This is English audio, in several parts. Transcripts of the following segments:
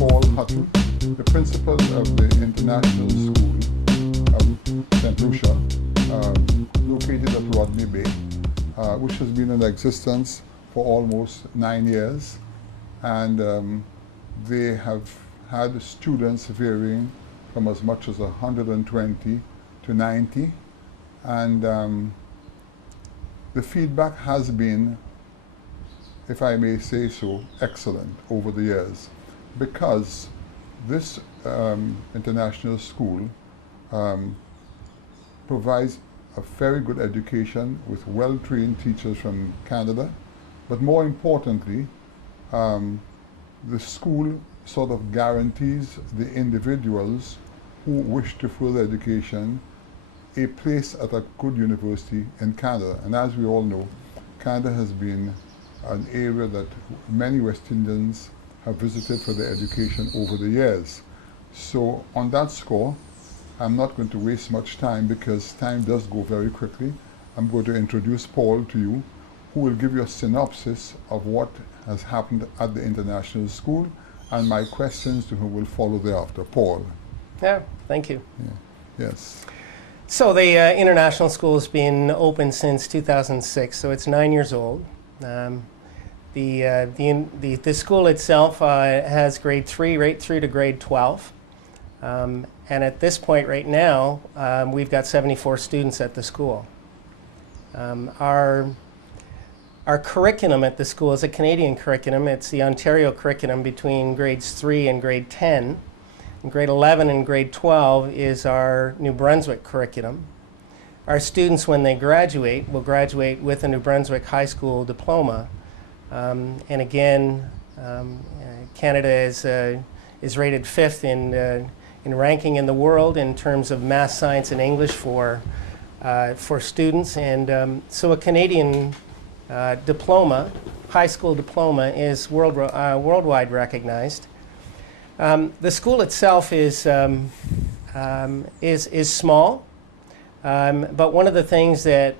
Paul Hutton, the principal of the International School of St. Lucia, located at Rodney Bay, which has been in existence for almost 9 years. And they have had students varying from as much as 120 to 90. And the feedback has been, if I may say so, excellent over the years, because this international school provides a very good education with well-trained teachers from Canada, but more importantly, the school sort of guarantees the individuals who wish to further education a place at a good university in Canada. And as we all know, Canada has been an area that many West Indians have visited for their education over the years. So on that score, I'm not going to waste much time because time does go very quickly. I'm going to introduce Paul to you, who will give you a synopsis of what has happened at the international school, and my questions to whom will follow thereafter. Paul. Yeah, thank you. Yeah. Yes. So the international school has been open since 2006, so it's 9 years old. The school itself has grade 3 right through to grade 12. And at this point right now, we've got 74 students at the school. Our curriculum at the school is a Canadian curriculum. It's the Ontario curriculum between grades 3 and grade 10. And grade 11 and grade 12 is our New Brunswick curriculum. Our students, when they graduate, will graduate with a New Brunswick high school diploma. And again, Canada is rated 5th in ranking in the world in terms of math, science, and English for students. And so a Canadian diploma, high school diploma, is worldwide recognized. The school itself is small, but one of the things that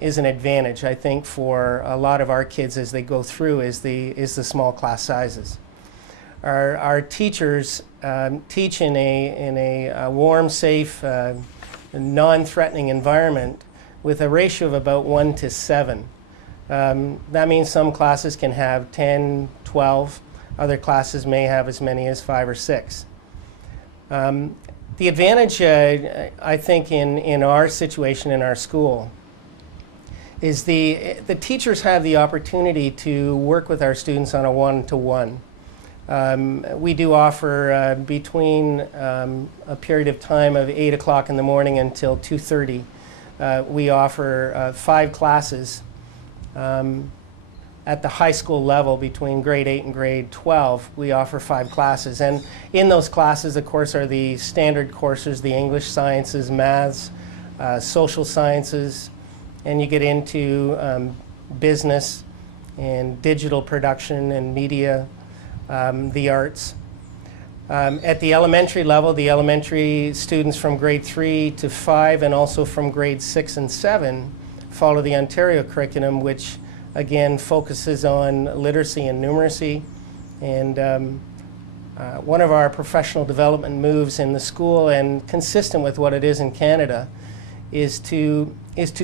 is an advantage, I think, for a lot of our kids as they go through is the small class sizes. Our teachers teach in a warm, safe, non-threatening environment with a ratio of about 1 to 7. That means some classes can have 10, 12. Other classes may have as many as 5 or 6. The advantage, I think, in our situation in our school is the teachers have the opportunity to work with our students on a one-to-one. We do offer between a period of time of 8 o'clock in the morning until 2:30. We offer 5 classes at the high school level between grade 8 and grade 12. We offer 5 classes. And in those classes, of course, are the standard courses, the English, sciences, maths, social sciences, and you get into business and digital production and media, the arts. At the elementary level, the elementary students from grade 3 to 5 and also from grade 6 and 7 follow the Ontario curriculum, which again focuses on literacy and numeracy. And one of our professional development moves in the school, and consistent with what it is in Canada, is to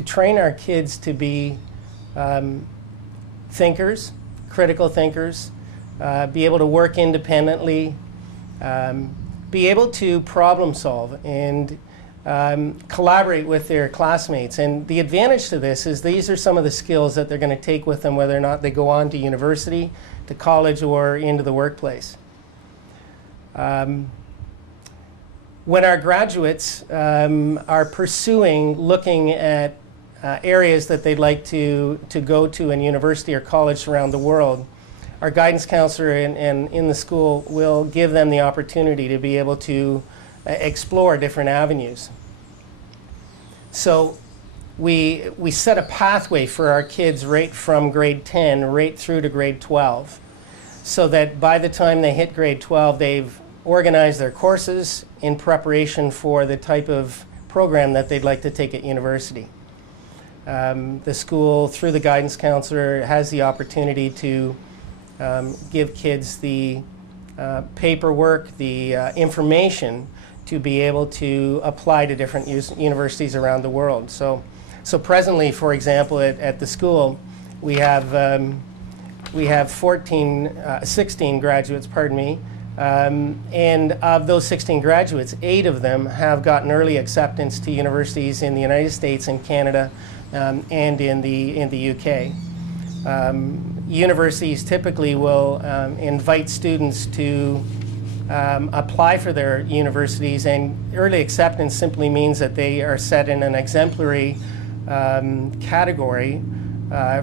train our kids to be thinkers, critical thinkers, be able to work independently, be able to problem solve and collaborate with their classmates. And the advantage to this is these are some of the skills that they're going to take with them whether or not they go on to university, to college, or into the workplace. When our graduates are pursuing, looking at areas that they'd like to go to in university or college around the world, our guidance counselor in the school will give them the opportunity to be able to explore different avenues. So we set a pathway for our kids right from grade 10 right through to grade 12, so that by the time they hit grade 12, they've organized their courses in preparation for the type of program that they'd like to take at university. The school, through the guidance counselor, has the opportunity to give kids the paperwork, the information to be able to apply to different universities around the world. So presently, for example, at the school, we have 16 graduates, pardon me, and of those 16 graduates, 8 of them have gotten early acceptance to universities in the United States and Canada and in the UK. Universities typically will invite students to apply for their universities, and early acceptance simply means that they are set in an exemplary category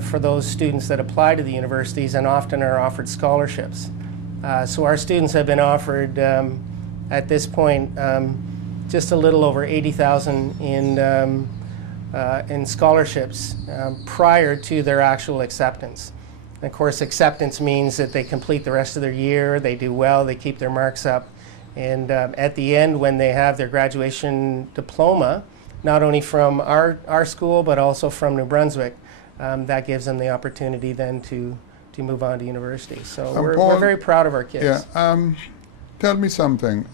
for those students that apply to the universities, and often are offered scholarships. So our students have been offered at this point just a little over $80,000 in scholarships prior to their actual acceptance. And of course, acceptance means that they complete the rest of their year, they do well, they keep their marks up, and at the end, when they have their graduation diploma, not only from our school but also from New Brunswick, that gives them the opportunity then to move on to university. So we're very proud of our kids. Yeah. Tell me something.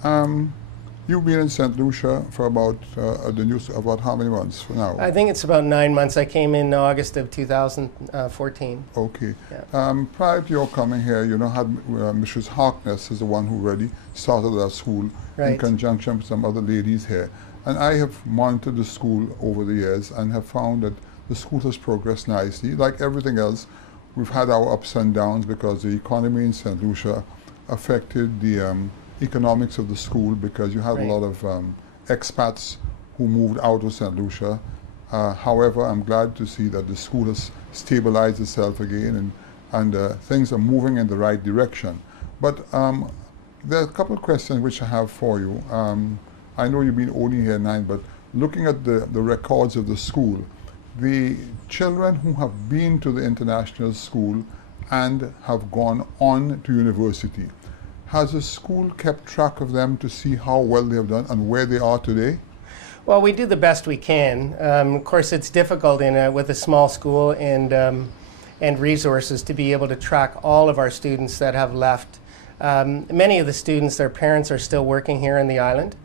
You've been in St. Lucia for about about how many months for now? I think it's about 9 months. I came in August of 2014. Okay. Yeah. Prior to your coming here, had Mrs. Harkness is the one who really started our school in conjunction with some other ladies here. And I have monitored the school over the years and have found that the school has progressed nicely. Like everything else, we've had our ups and downs because the economy in St. Lucia affected the economics of the school, because you had a lot of expats who moved out of St. Lucia. However, I'm glad to see that the school has stabilized itself again, and things are moving in the right direction. But there are a couple of questions which I have for you. I know you've been only here 9, but looking at the records of the school, the children who have been to the international school and have gone on to university, has the school kept track of them to see how well they have done and where they are today? Well, we do the best we can. Of course, it's difficult with a small school and resources to be able to track all of our students that have left. Many of the students, their parents are still working here in the island,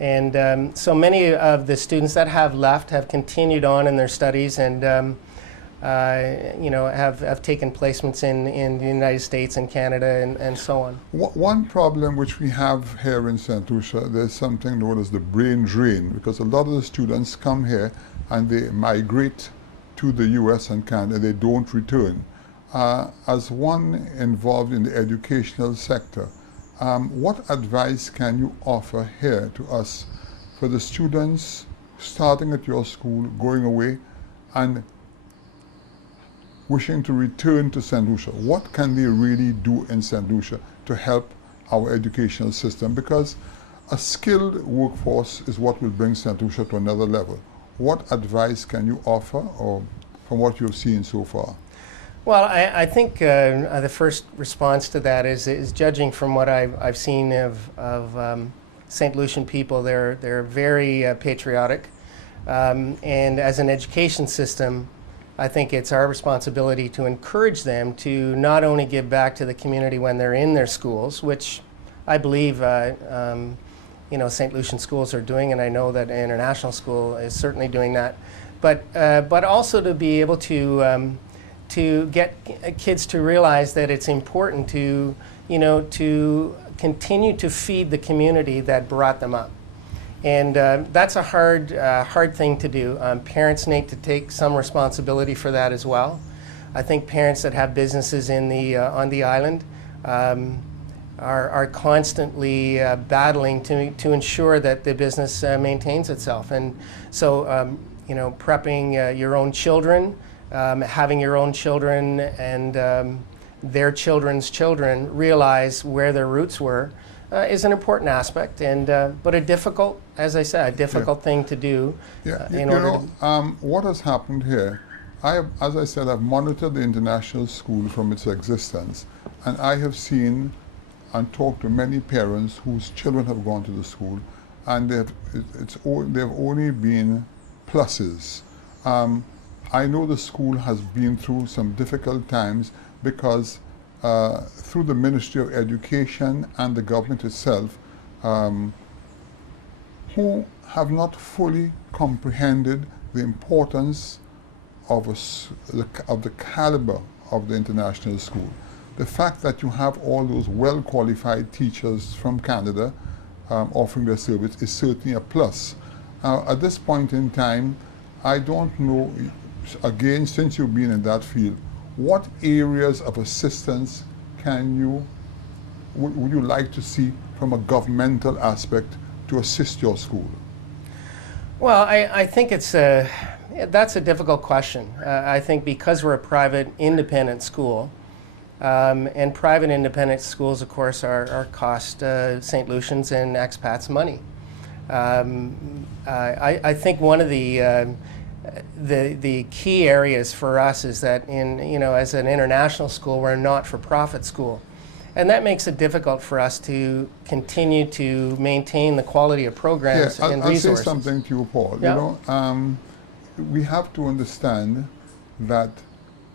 and so many of the students that have left have continued on in their studies and have taken placements in the United States and Canada and so on. One problem which we have here in St. Lucia, there's something known as the brain drain, because a lot of the students come here and they migrate to the US and Canada, they don't return. As one involved in the educational sector, what advice can you offer here to us for the students starting at your school, going away, and wishing to return to St. Lucia? What can they really do in St. Lucia to help our educational system? Because a skilled workforce is what will bring St. Lucia to another level. What advice can you offer, or from what you've seen so far? Well, I think the first response to that is judging from what I've seen of St. Lucian people. They're very patriotic, and as an education system, I think it's our responsibility to encourage them to not only give back to the community when they're in their schools, which I believe St. Lucian schools are doing, and I know that an international school is certainly doing that, but also to be able to get kids to realize that it's important to continue to feed the community that brought them up. And that's a hard thing to do. Parents need to take some responsibility for that as well. I think parents that have businesses on the island are constantly battling to ensure that the business maintains itself. And so, prepping your own children, having your own children and their children's children realize where their roots were is an important aspect, and but a difficult, as I said, a difficult thing to do. What has happened here, as I said, I've monitored the international school from its existence, and I have seen and talked to many parents whose children have gone to the school, and they've only been pluses. I know the school has been through some difficult times because through the Ministry of Education and the government itself, who have not fully comprehended the importance of the caliber of the international school. The fact that you have all those well-qualified teachers from Canada offering their service is certainly a plus. At this point in time, I don't know, again, since you've been in that field, what areas of assistance would you like to see from a governmental aspect to assist your school? Well, I think that's a difficult question. I think because we're a private independent school, and private independent schools, of course, cost St. Lucians and expats money. I think one of the key areas for us is that as an international school, we're a not-for-profit school. And that makes it difficult for us to continue to maintain the quality of programs and resources. I'll say something to you, Paul. Yeah. We have to understand that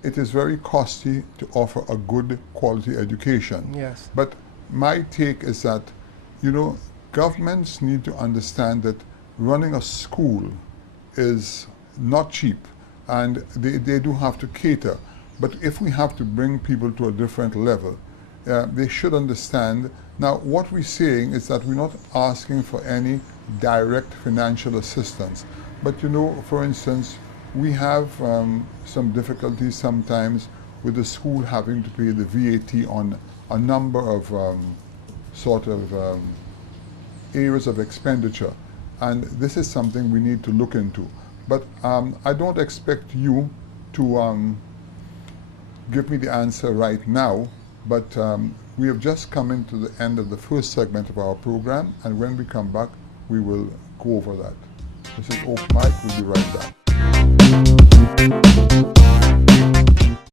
it is very costly to offer a good quality education. Yes. But my take is that, governments need to understand that running a school is not cheap, and they do have to cater. But if we have to bring people to a different level, they should understand. Now, what we're saying is that we're not asking for any direct financial assistance. But for instance, we have some difficulties sometimes with the school having to pay the VAT on a number of areas of expenditure. And this is something we need to look into. But I don't expect you to give me the answer right now, but we have just come into the end of the first segment of our program, and when we come back, we will go over that. This is Oak Mike, we'll be right back.